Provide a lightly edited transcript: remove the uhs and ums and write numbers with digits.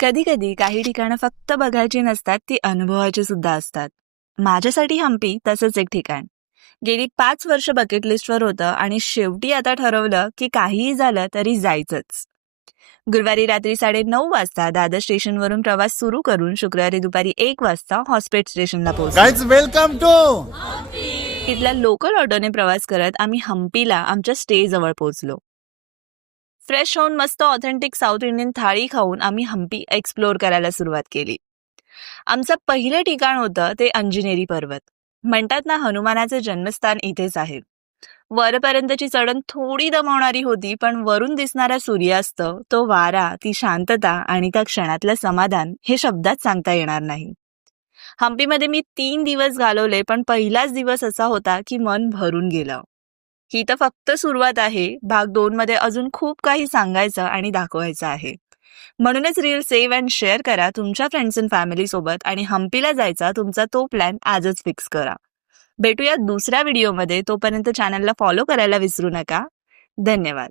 कधी कधी काही ठिकाणं फक्त बघायची नसतात, ती अनुभवाची सुद्धा असतात. माझ्यासाठी हम्पी तसंच एक ठिकाण. गेली 5 वर्ष बकेट लिस्टवर होतं आणि शेवटी आता ठरवलं की काहीही झालं तरी जायचंच. गुरुवारी रात्री 9:30 वाजता दादर स्टेशनवरून प्रवास सुरू करून शुक्रवारी दुपारी 1 वाजता हॉस्पेट स्टेशनला पोहोचलो. गाइज वेलकम टू तिथल्या लोकल ऑटोने प्रवास करत आम्ही हम्पीला आमच्या स्टे जवळ पोहोचलो. फ्रेश होऊन मस्त ऑथेंटिक साऊथ इंडियन थाळी खाऊन आम्ही हम्पी एक्सप्लोअर करायला सुरुवात केली. आमचं पहिलं ठिकाण होतं ते अंजनेरी पर्वत. म्हणतात ना, हनुमानाचे जन्मस्थान इथेच आहे. वरपर्यंतची चढण थोडी दमवणारी होती, पण वरून दिसणारा सूर्यास्त, तो वारा, ती शांतता आणि त्या क्षणातलं समाधान हे शब्दात सांगता येणार नाही. हम्पीमध्ये मी 3 दिवस घालवले, पण पहिलाच दिवस असा होता की मन भरून गेलं. ही तर फक्त सुरुवात आहे. भाग 2 मध्ये अजून खूप काही सांगायचं आणि दाखवायचं आहे. म्हणूनच रील सेव्ह अँड शेअर करा तुमच्या फ्रेंड्स अँड फॅमिली सोबत आणि हम्पीला जायचा तुमचा तो प्लॅन आजच फिक्स करा. भेटूया दुसऱ्या व्हिडिओमध्ये. तोपर्यंत चॅनलला फॉलो करायला विसरू नका. धन्यवाद.